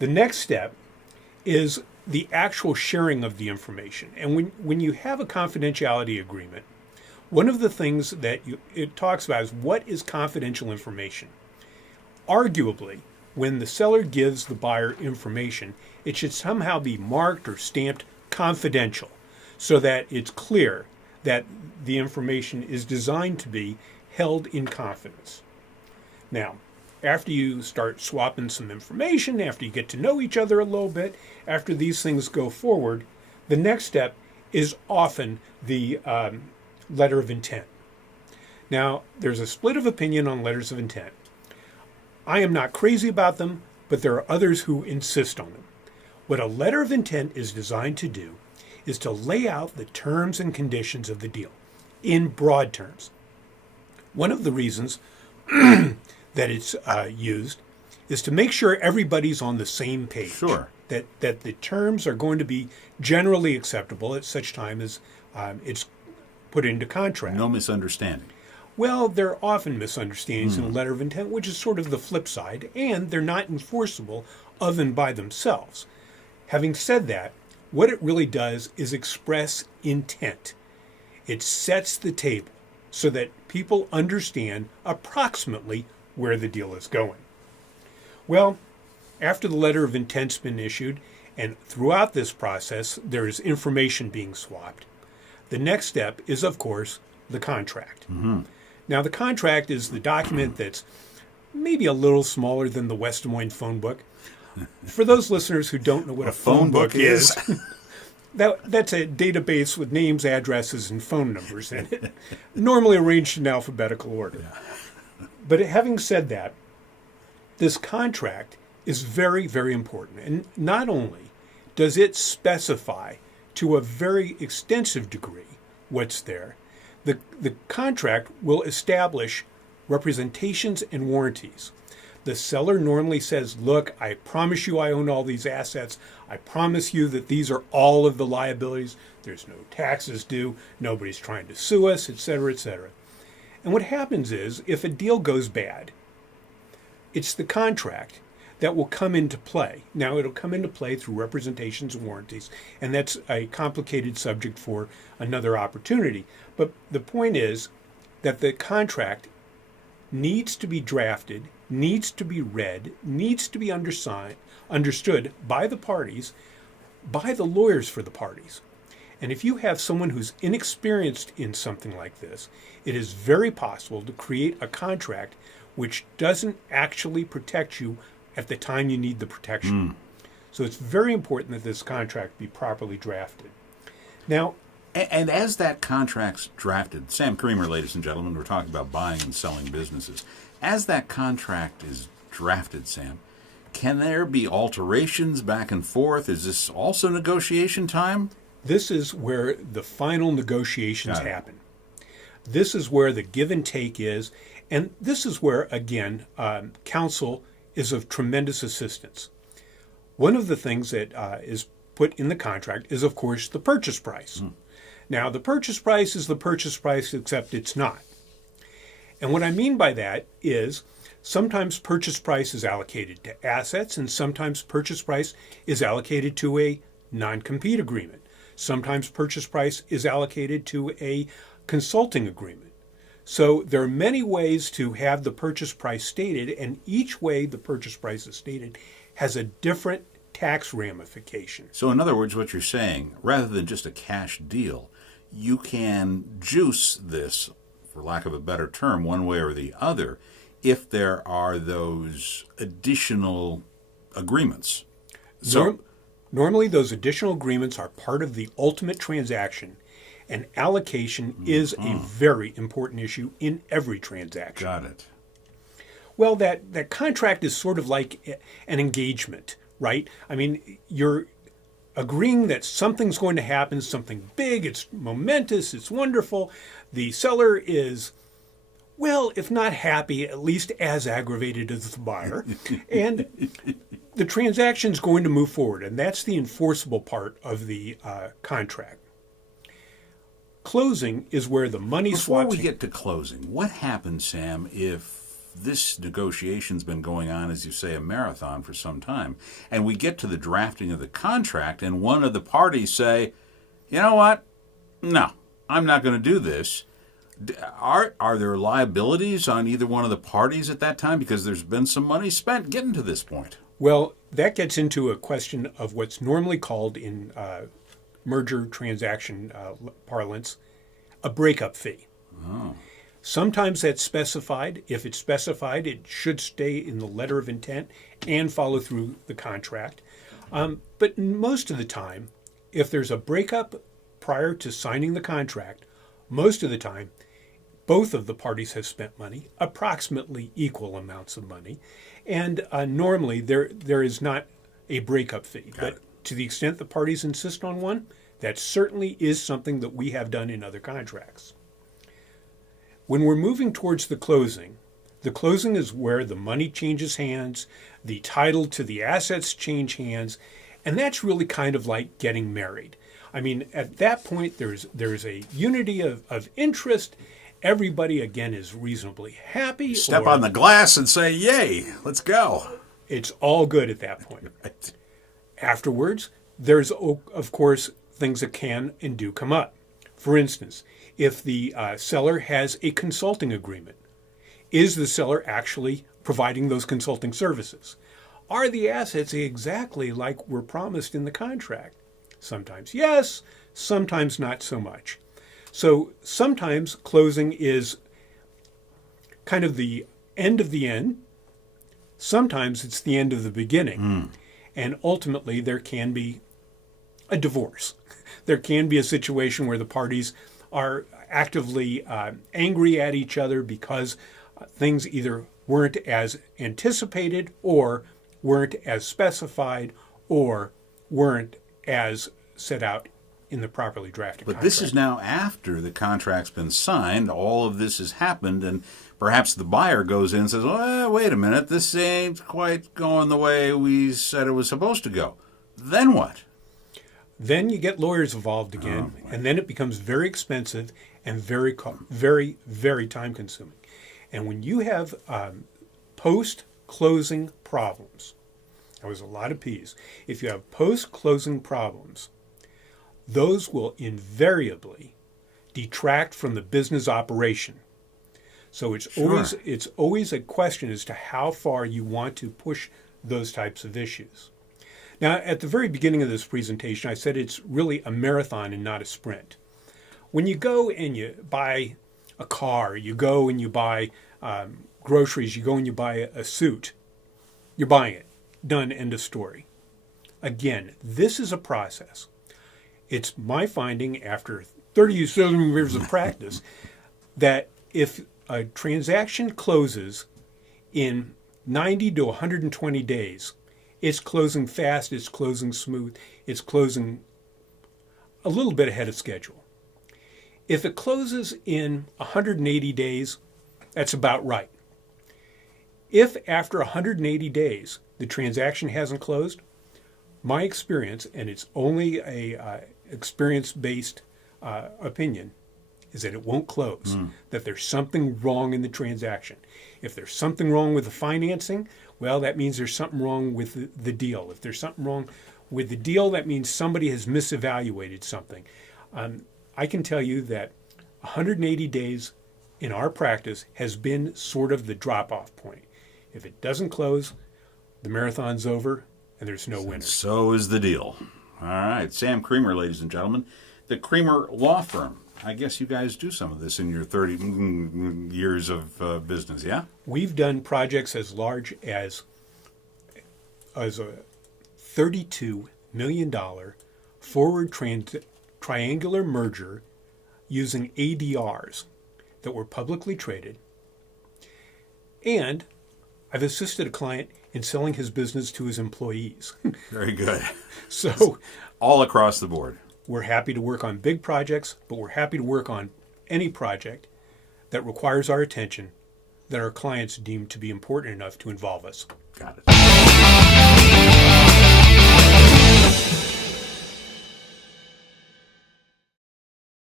The next step is the actual sharing of the information. And when you have a confidentiality agreement, one of the things that it talks about is what is confidential information. Arguably, when the seller gives the buyer information, it should somehow be marked or stamped confidential so that it's clear that the information is designed to be held in confidence. Now, after you start swapping some information, after you get to know each other a little bit, after these things go forward, the next step is often the letter of intent. Now, there's a split of opinion on letters of intent. I am not crazy about them, but there are others who insist on them. What a letter of intent is designed to do is to lay out the terms and conditions of the deal in broad terms. One of the reasons that it's used is to make sure everybody's on the same page. Sure. That the terms are going to be generally acceptable at such time as it's put into contract. No misunderstanding. Well, there are often misunderstandings in a letter of intent, which is sort of the flip side, and they're not enforceable of and by themselves. Having said that, what it really does is express intent. It sets the table so that people understand approximately where the deal is going. Well, after the letter of intent's been issued, and throughout this process, there is information being swapped. The next step is, of course, the contract. Mm-hmm. Now, the contract is the document that's maybe a little smaller than the West Des Moines phone book. For those listeners who don't know what a phone book is, that's a database with names, addresses, and phone numbers in it, normally arranged in alphabetical order. Yeah. But having said that, this contract is very, very important. And not only does it specify to a very extensive degree what's there, the contract will establish representations and warranties. The seller normally says, look, I promise you I own all these assets. I promise you that these are all of the liabilities. There's no taxes due. Nobody's trying to sue us, etc., etc. And what happens is, if a deal goes bad, it's the contract that will come into play. Now, it'll come into play through representations and warranties, and that's a complicated subject for another opportunity. But the point is that the contract needs to be drafted, needs to be read, needs to be understood by the parties, by the lawyers for the parties. And if you have someone who's inexperienced in something like this, it is very possible to create a contract which doesn't actually protect you at the time you need the protection. So it's very important that this contract be properly drafted. Now, and as that contract's drafted, Sam Kreamer, ladies and gentlemen, we're talking about buying and selling businesses. As that contract is drafted, Sam, can there be alterations back and forth? Is this also negotiation time? This is where the final negotiations happen. This is where the give and take is, and this is where, again, counsel is of tremendous assistance. One of the things that is put in the contract is, of course, the purchase price. Now, the purchase price is the purchase price, except it's not. And what I mean by that is sometimes purchase price is allocated to assets, and sometimes purchase price is allocated to a non-compete agreement. Sometimes purchase price is allocated to a consulting agreement. So there are many ways to have the purchase price stated, and each way the purchase price is stated has a different tax ramification. So in other words, what you're saying, rather than just a cash deal, you can juice this, for lack of a better term, one way or the other, if there are those additional agreements. So normally those additional agreements are part of the ultimate transaction, and allocation is a very important issue in every transaction. Got it. Well, that contract is sort of like an engagement, right? I mean, you're agreeing that something's going to happen, something big, it's momentous, it's wonderful. The seller is, well, if not happy, at least as aggravated as the buyer. And the transaction's going to move forward, and that's the enforceable part of the contract. Closing is where the money swaps. Before we get to closing, what happens, Sam, if this negotiation's been going on, as you say, a marathon for some time, and we get to the drafting of the contract, and one of the parties say, you know what? No, I'm not going to do this. Are there liabilities on either one of the parties at that time? Because there's been some money spent getting to this point. Well, that gets into a question of what's normally called in merger transaction parlance a breakup fee. Oh. Sometimes that's specified. If it's specified, it should stay in the letter of intent and follow through the contract. But most of the time, if there's a breakup prior to signing the contract, most of the time, both of the parties have spent money, approximately equal amounts of money, and normally there is not a breakup fee. But to the extent the parties insist on one, that certainly is something that we have done in other contracts. When we're moving towards the closing is where the money changes hands, the title to the assets change hands, and that's really kind of like getting married. I mean, at that point, there's a unity of interest. Everybody, again, is reasonably happy. Step on the glass and say, yay, let's go. It's all good at that point. Right. Afterwards, there's, of course, things that can and do come up. For instance, if the seller has a consulting agreement, is the seller actually providing those consulting services? Are the assets exactly like were promised in the contract? Sometimes yes, sometimes not so much. So sometimes closing is kind of the end of the end. Sometimes it's the end of the beginning. And ultimately there can be a divorce. There can be a situation where the parties are actively angry at each other because things either weren't as anticipated or weren't as specified or weren't as set out in the properly drafted contract. But this is now after the contract's been signed, all of this has happened, and perhaps the buyer goes in and says, well, wait a minute, this ain't quite going the way we said it was supposed to go. Then what? Then you get lawyers involved again, and then it becomes very expensive and very, very time-consuming. And when you have post-closing problems, that was a lot of P's. If you have post-closing problems, those will invariably detract from the business operation. So it's always a question as to how far you want to push those types of issues. Now, at the very beginning of this presentation, I said it's really a marathon and not a sprint. When you go and you buy a car, you go and you buy groceries, you go and you buy a suit, you're buying it. Done, end of story. Again, this is a process. It's my finding after 37 years of practice that if a transaction closes in 90 to 120 days, it's closing fast, it's closing smooth, it's closing a little bit ahead of schedule. If it closes in 180 days, that's about right. If after 180 days the transaction hasn't closed, my experience, and it's only a experience-based opinion, is that it won't close, that there's something wrong in the transaction. If there's something wrong with the financing, well, that means there's something wrong with the deal. If there's something wrong with the deal, that means somebody has misevaluated something. I can tell you that 180 days in our practice has been sort of the drop-off point. If it doesn't close, the marathon's over, and there's no winner. So is the deal. All right. Sam Kreamer, ladies and gentlemen, the Kreamer Law Firm. I guess you guys do some of this in your 30 years of business, yeah? We've done projects as large as a $32 million forward triangular merger using ADRs that were publicly traded. And I've assisted a client in selling his business to his employees. Very good. So all across the board. We're happy to work on big projects, but we're happy to work on any project that requires our attention that our clients deem to be important enough to involve us. Got it.